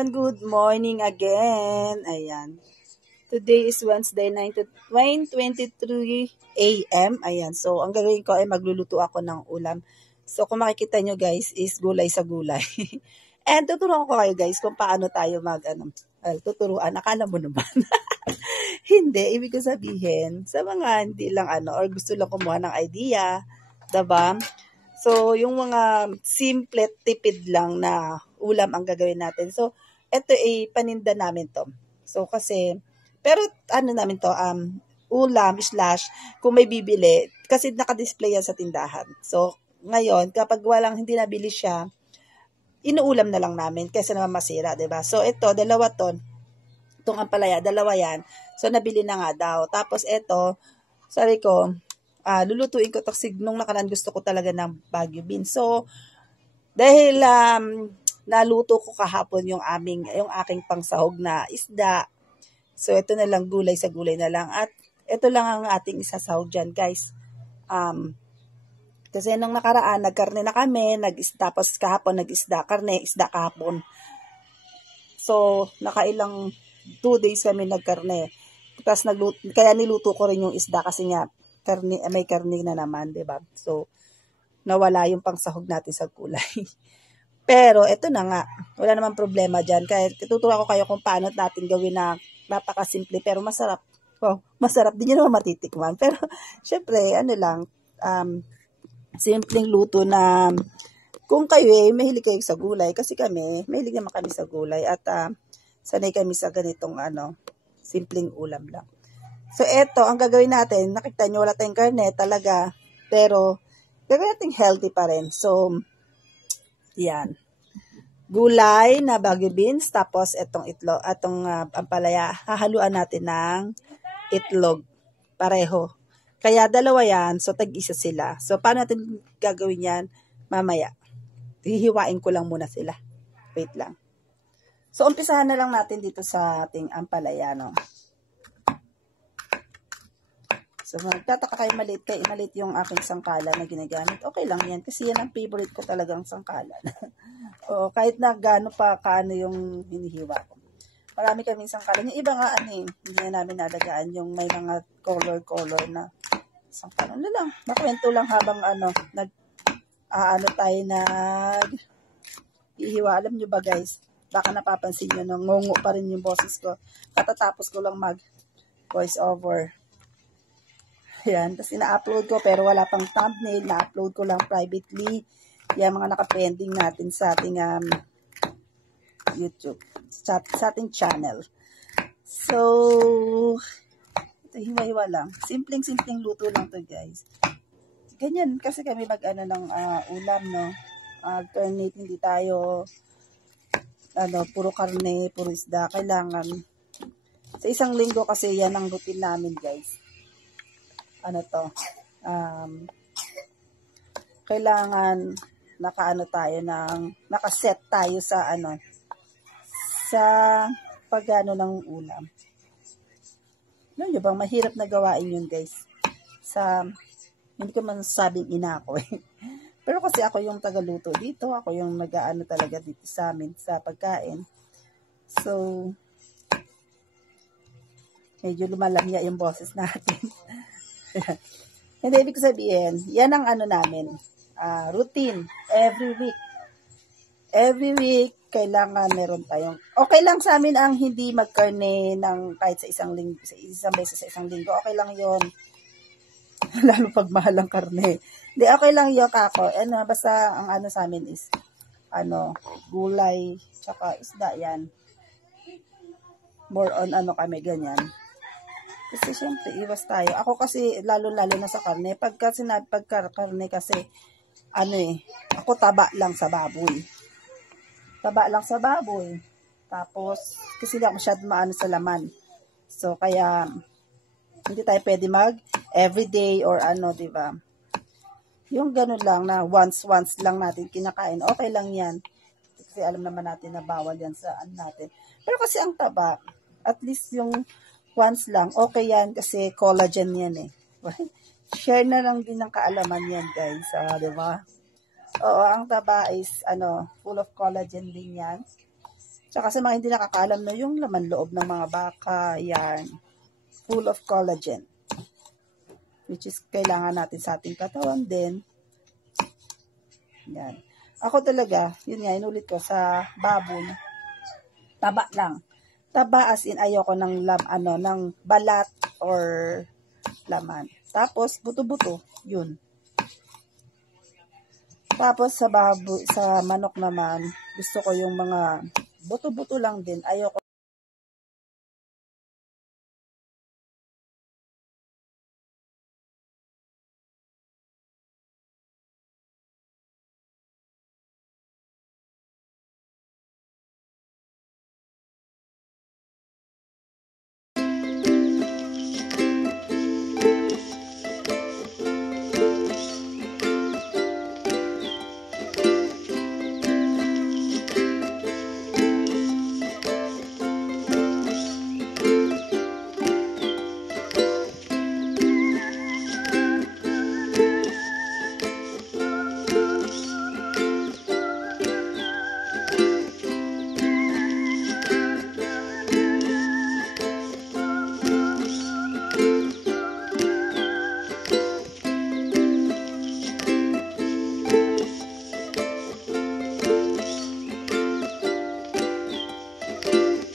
everyone, good morning again. Ayan. Today is Wednesday, 9:23 a.m. Ayan. So, ang gagawin ko ay magluluto ako ng ulam. So, kung makikita nyo guys, is gulay sa gulay. And tuturuan ko kayo guys kung paano tayo tuturuan. Akala mo naman. Hindi. Ibig ko sabihin, sa mga hindi lang or gusto lang kumuha ng idea, diba? So, yung mga simple, tipid lang na ulam ang gagawin natin. So, ito ay paninda namin to. So, pero namin to, ulam / kung may bibili, kasi nakadisplay yan sa tindahan. So, ngayon, kapag hindi nabili siya, inuulam na lang namin kaysa naman masira, diba? So, ito, dalawa to. Itong ampalaya, dalawa yan. So, nabili na nga daw. Tapos, ito, sabi ko, lulutuin ko to nung nakaraan gusto ko talaga ng Baguio beans. So, dahil naluto ko kahapon yung aking pangsahog na isda. So, ito na lang, gulay sa gulay na lang. At ito lang ang ating isasahog dyan, guys. Kasi nung nakaraan, nagkarne na kami, tapos kahapon nag-isda, karne, isda kahapon. So, nakailang 2 days kami nagkarne. Tapos kaya niluto ko rin yung isda kasi nga, may karne na naman, diba? So, nawala yung pangsahog natin sa gulay. Pero, ito na nga. Wala namang problema dyan. Kaya, tuturuan ko kayo kung paano natin gawin na napakasimple, pero masarap. Oh, masarap. Di nyo naman matitikman. Pero, syempre, simpleng luto na kung kayo mahilig kayo sa gulay. Kasi kami, mahilig naman kami sa gulay. At, sanay kami sa ganitong, simpleng ulam lang. So, eto, ang gagawin natin, nakita nyo, wala tayong karne talaga, pero, gagawin natin healthy pa rin. So, yan. Gulay na Baguio beans, tapos etong ampalaya, hahaluan natin ng itlog, pareho. Kaya dalawa yan, so tag-isa sila. So, paano natin gagawin yan? Mamaya. Hihiwain ko lang muna sila. Wait lang. So, umpisahan na lang natin dito sa ating ampalaya, no? So, magtataka kayo maliit yung aking sangkalan na ginagamit. Okay lang yan, kasi yan ang favorite ko talagang sangkalan. O, kahit na kaano yung hinihiwa ko. Marami kaming sangkalan. Yung iba nga, hindi na namin nalagaan yung may mga color na sangkalan. Ano lang, makwento lang habang hihiwa. Alam nyo ba guys, baka napapansin nyo, ngungo pa rin yung boses ko. Katatapos ko lang voice over. Yan, tapos ina-upload ko pero wala pang thumbnail, na-upload ko lang privately. Yan, mga naka-pending natin sa ating YouTube, sa ating channel. So, ito, hiwa-hiwa lang. Simpleng luto lang to guys. Ganyan, kasi kami ng ulam, no? Alternate, hindi tayo, puro karne, puro isda. Kailangan, sa isang linggo kasi yan ang routine namin guys. Kailangan nakaset tayo sa sa pagano ng ulam. Ano yun bang mahirap na gawain yun guys? Hindi ko man sabing ina ako eh. Pero kasi ako yung tagaluto dito, ako yung talaga dito sa amin sa pagkain. So, medyo lumalamya yung boses natin. Hindi, ibig sabihin, yan ang namin, routine, every week. Every week, kailangan meron tayong, okay lang sa amin ang hindi magkarne ng kahit sa isang beses sa isang linggo, okay lang yon. Lalo pag mahal ang karne. Hindi, okay lang yun ako. Basta ang sa amin is, gulay, tsaka isda yan. More on kami, ganyan. Kasi syempre, iwas tayo. Ako kasi, lalo-lalo na sa karne. Pagka karne kasi, ako taba lang sa baboy. Tapos, kasi hindi ako masyado maano sa laman. So, kaya, hindi tayo pwede everyday or diba? Yung ganun lang na once lang natin kinakain, okay lang yan. Kasi alam naman natin na bawal yan sa natin. Pero kasi ang taba, at least yung once lang, okay yan kasi collagen yan eh. Share na lang din ng kaalaman yan guys, diba? Oo, ang taba is full of collagen din yan. Tsaka sa mga hindi nakakaalam na yung laman loob ng mga baka, yan, full of collagen. Which is kailangan natin sa ating katawan din. Yan. Ako talaga, yun nga, inulit ko sa baboy, taba lang. Taba as in ayoko ng ng balat or laman. Tapos buto-buto, yun. Tapos sa baboy, sa manok naman, gusto ko yung mga buto-buto lang din. Ayoko.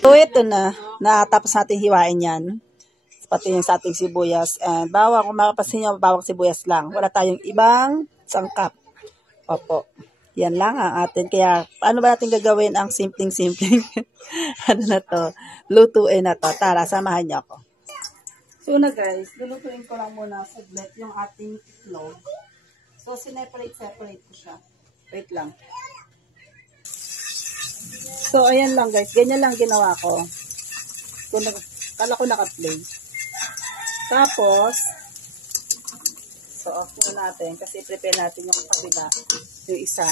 So, ito na. Natapos natin hiwain yan. Pati yung sa ating sibuyas. And bawang, kung makapasin nyo, bawang sibuyas lang. Wala tayong ibang sangkap. Opo. Yan lang ang atin. Kaya, paano ba natin gagawin ang simpleng-simpleng? Ano na to? Lutuin na to. Tara, samahan niyo ako. So na guys, lulutuin ko lang muna saglit yung ating itlog. So, sineparate ko siya. Wait lang. So, ayan lang guys. Ganyan lang ginawa ko. Kala ko naka-play. Tapos, so off na natin kasi prepare natin yung kabila. Yung isa.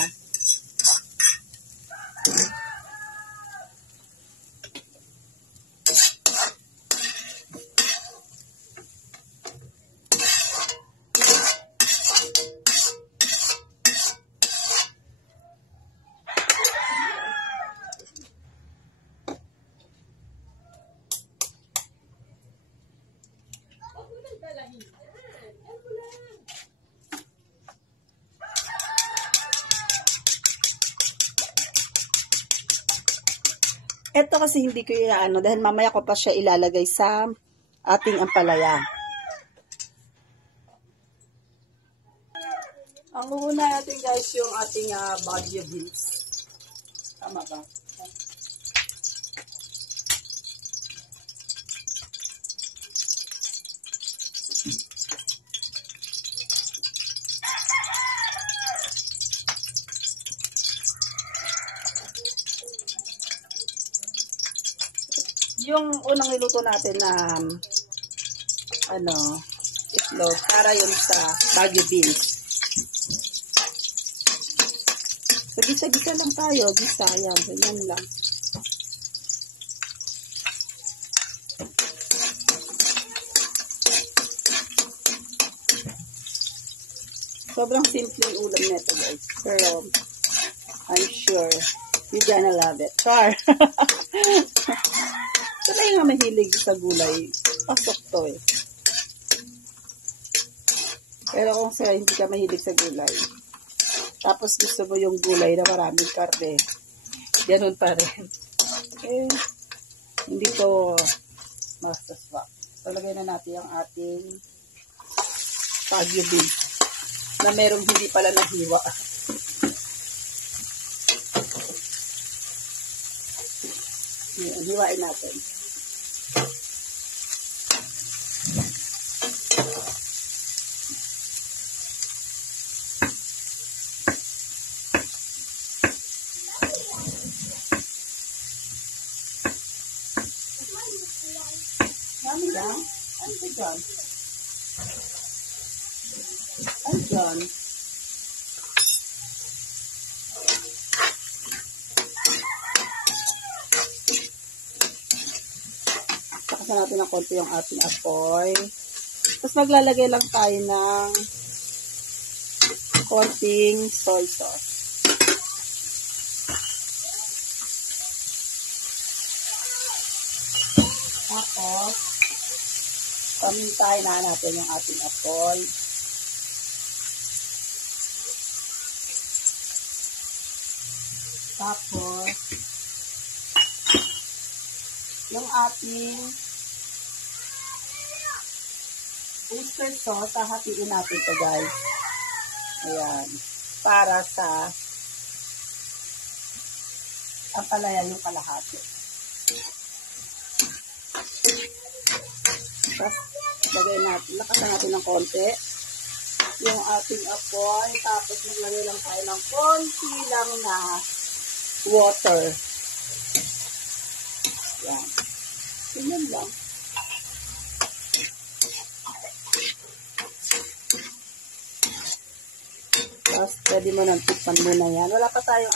Ito kasi hindi ko yung dahil mamaya ko pa siya ilalagay sa ating ampalaya. Ang una natin guys yung ating Baguio beans. Tama ba? Yung unang niluto natin na itlog para yun sa Baguio beans. So, gisa-gisa lang tayo. Gisa, yan. Ganyan lang. Sobrang simple ulam nito guys. Pero, I'm sure you're gonna love it. Char! So, tayo nga mahilig sa gulay. Pasok to eh. Pero kung hindi ka mahilig sa gulay, tapos gusto mo yung gulay na maraming karne, ganun pa rin. Eh, hindi to masaswak. So, lagay na natin yung ating Baguio beans na merong hindi pala nahiwa. Yan, hiwain natin. Dami lang. Ano ba dyan? Ano dyan? Takasan natin ng konti yung ating apoy. Tapos maglalagay lang tayo ng konting soy sauce. Tapos, pamintay na natin yung ating apoy. Tapos, yung ating oyster sauce, hahatiin natin ito guys. Ayan. Para sa ampalaya yung kalahati. Tapos, lagay natin, lakasan natin ng konti yung ating apoy. Tapos, maglagay lang tayo ng konti lang na water. Yan. Ganyan lang. Tapos, pwede mo nang tikman muna yan. Wala pa tayong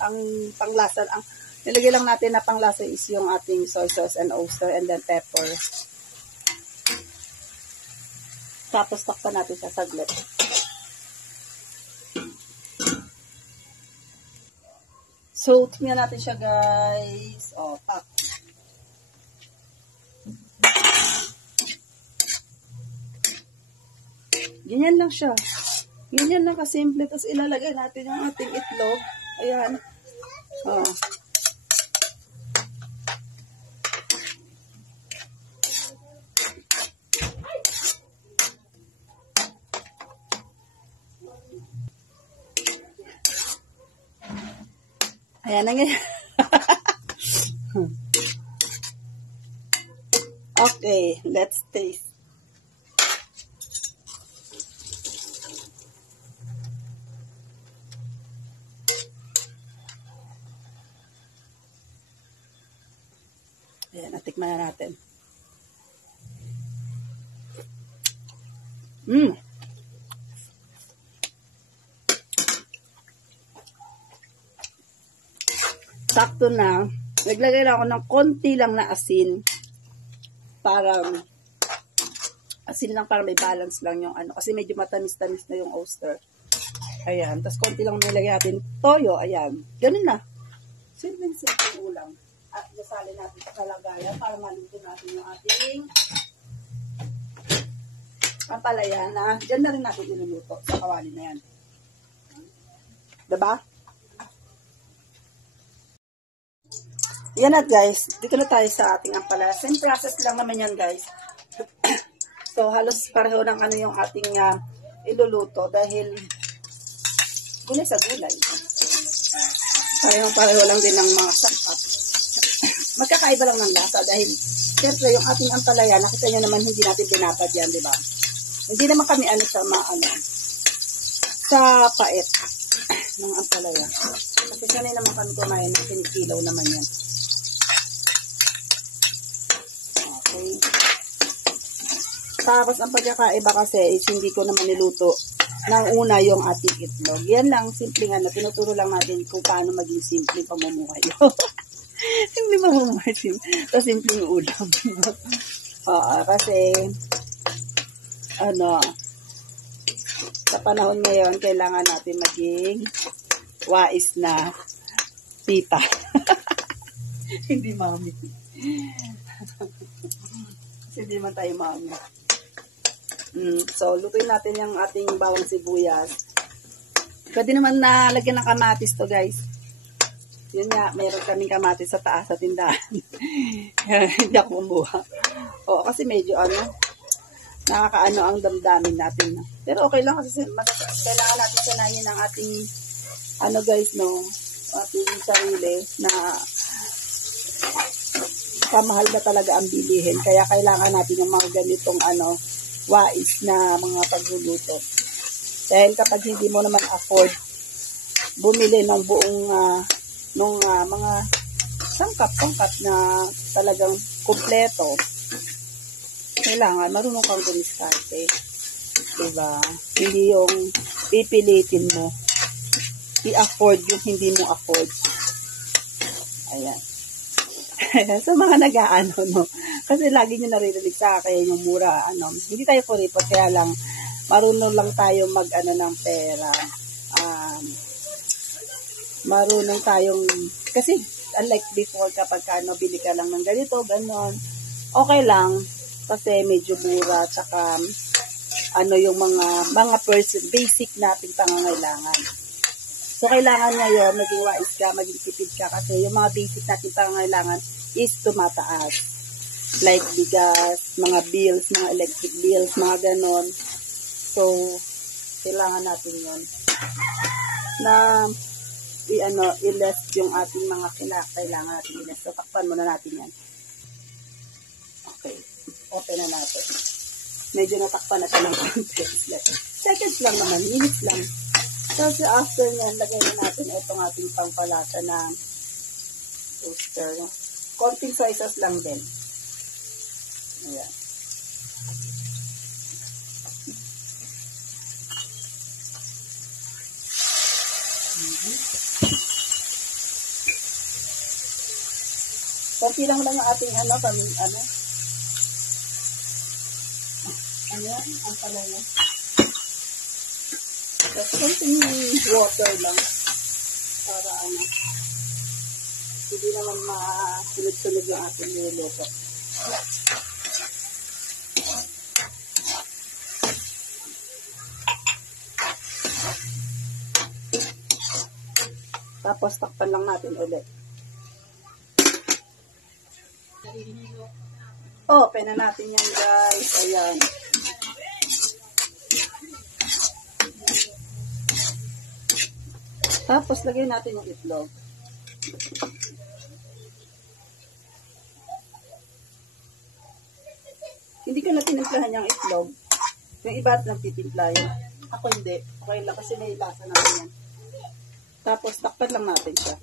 ang panglasa, ang nilagay lang natin na panglasa is yung ating soy sauce and oyster and then pepper. Tapos, takpan natin siya saglit. So, tingnan natin siya guys. O, pak. Ganyan lang siya. Ganyan lang kasimple. Tapos ilalagay natin yung ating itlog. Ayan. O. Ayan na ganyan. Okay, let's taste. Ayan, natikman na natin. Sakto na. Naglagay lang ako ng konti lang na asin. Para asin lang para may balance lang yung kasi medyo matamis-tamis na yung oyster. Ayan. Tapos konti lang nilagay natin toyo. Ayan. Ganun na. Simple ulam. At nasalin natin sa kalagayan para maluto natin yung ating ampalaya na dyan na rin natin iluluto sa kawali na yan. Diba? Yan at guys, dito na tayo sa ating ampalaya. Same process lang naman yan guys. So halos pareho ng yung ating iluluto dahil gulay sa gulay. Pareho lang din ng mga sangkap. Magkakaiba lang ng lasa dahil siyempre yung ating ampalaya, nakita nyo naman hindi natin binabad yan, di ba? Hindi naman kami sa pait ng ampalaya. Kasi sanay naman kami kumain na kinikilaw naman yan. Okay. Tapos ang pagkakaiba kasi is hindi ko naman niluto ng una yung ating itlog. Yan lang, simpleng tinuturo lang natin kung paano maging simpleng pamumuhay. Simpleng pamumuhay. So, simpleng ulam. Kasi, sa panahon ngayon, kailangan natin maging wais na tita. Hindi mami. Kasi hindi man tayo mami. So, lutuin natin yung ating bawang sibuyas. Pwede naman na lagyan ng kamatis to guys. Yun nga, mayroon kaming kamatis sa taas sa tindahan. Hindi ako kumuha. Oo, kasi medyo nakakaano ang damdamin natin. Pero okay lang kasi kailangan natin sanayin ang ating guys, ating sarili na kamahal na talaga ang bilihin. Kaya kailangan natin yung mga ganitong wais na mga pagluluto. Dahil kapag hindi mo naman afford bumili ng buong mga sangkap na talagang kumpleto, kailangan marunong kang gumiskarte. Diba? Hindi yung pipilitin mo. I-afford yung hindi mo afford. Ayan. So, mga nag-aano, kasi lagi nyo naririnig sa akin yung mura, hindi tayo kuripot, kaya lang, marunong lang tayo ng pera. Marunong tayong, kasi, unlike before, kapag bili ka lang ng ganito, ganon, Okay lang kasi medyo mura tsaka ano yung mga basic nating pangangailangan. So kailangan ngayon maging wise ka, maging tipid ka kasi yung mga basic nating pangangailangan is tumataas. Like bigas, mga bills, mga electric bills, mga ganon. So kailangan natin yun na i-less yung ating mga kailangan natin i-less. So takpan muna natin yan. Okay, open na natin. Medyo natakpan na siya ng konti. Seconds lang naman, minutes lang. So after nyan, lagay na natin itong ating pangpalasa na toaster. Konting soy sauce lang din. Ayan. Konti lang ang ating ano yan, ang pala niya. So, konting water lang para hindi naman masunod-sunod yung ating niluluto. Tapos takpan lang natin ulit. Open na natin yan, guys. Ayan. Tapos lagay natin yung itlog. Hindi ko na tinimplahan yung itlog. Yung iba at nagtitimpla yun. Ako hindi. Okay lang kasi may lasa naman yan. Tapos takpan lang natin siya.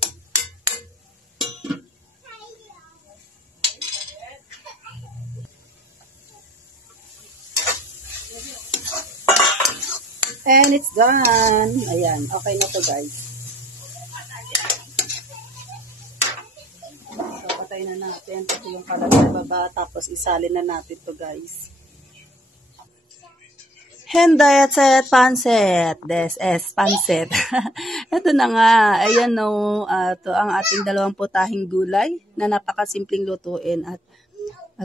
And it's done. Ayan. Okay na to, guys. So, patay na natin. Ito yung kalat sa baba. Tapos, isalin na natin to, guys. Henday at pancit. This is pancit. Ito na nga. Ayan, no. Ito ang ating 2 putahing gulay na napakasimpleng lutuin. At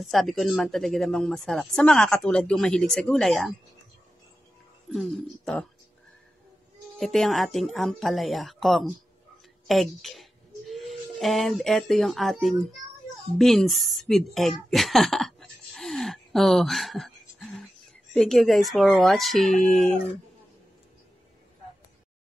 sabi ko naman talaga namang masarap. Sa mga katulad kong mahilig sa gulay, Ito. Ito yung ating ampalaya, kong, egg. And ito yung ating beans with egg. Oh. Thank you guys for watching.